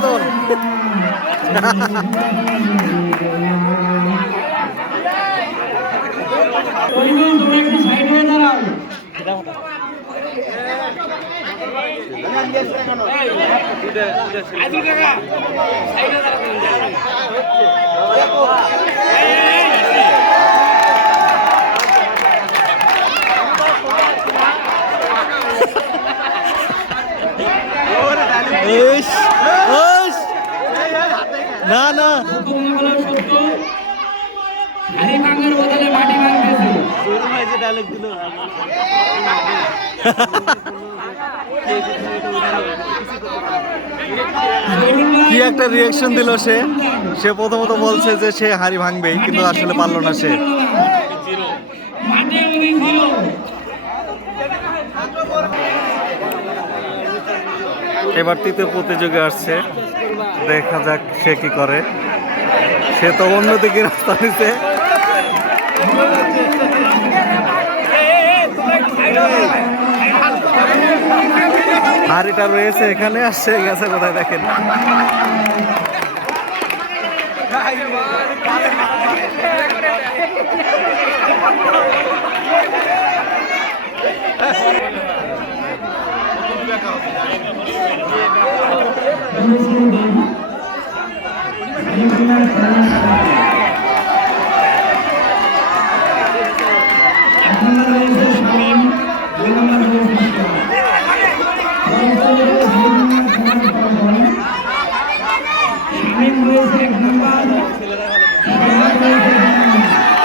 betul. Ish. হাড়ি ভাঙার বদলে মাটি ভাঙতেছে। কি একটা রিয়াকশন দিল সে? সে প্রথমত বলছে যে সে হাড়ি ভাঙবেই কিন্তু আসলে পারল না সে। এবার তৃতীয় প্রতিযোগী আসছে। দেখা যাক সে কি করে। সে তো অন্যদিকে রাস্তা নিছে হাড়িটা রয়েছে এখানে আসছে গেছে কোথায় দেখেন? এক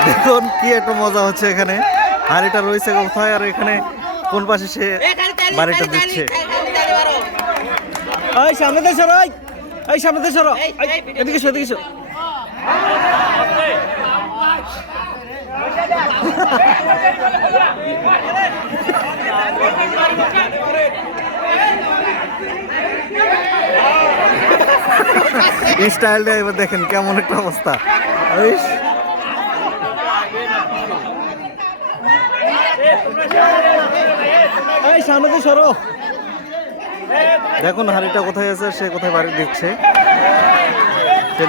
দেখুন কি একটা মজা হচ্ছে এখানে হাড়িটা রয়েছে কোথায় আর এখানে কোন পাশে সে বাড়িটা দিচ্ছে এই সামনে দিয়ে সরো এই সামনে এই, এদিকে এসো এদিকে এসো স্টাইলটা এবার দেখেন কেমন একটা অবস্থা। সরো। দেখুন হাড়িটা কোথায় আছে, সে কোথায় বাড়ি দিচ্ছে। সে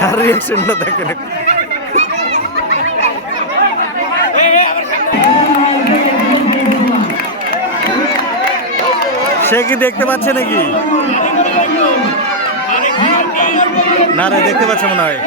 তার রিয়াকশনটা দেখেন সে কি দেখতে পাচ্ছে নাকি? না রে দেখতে পাচ্ছে মনে হয়।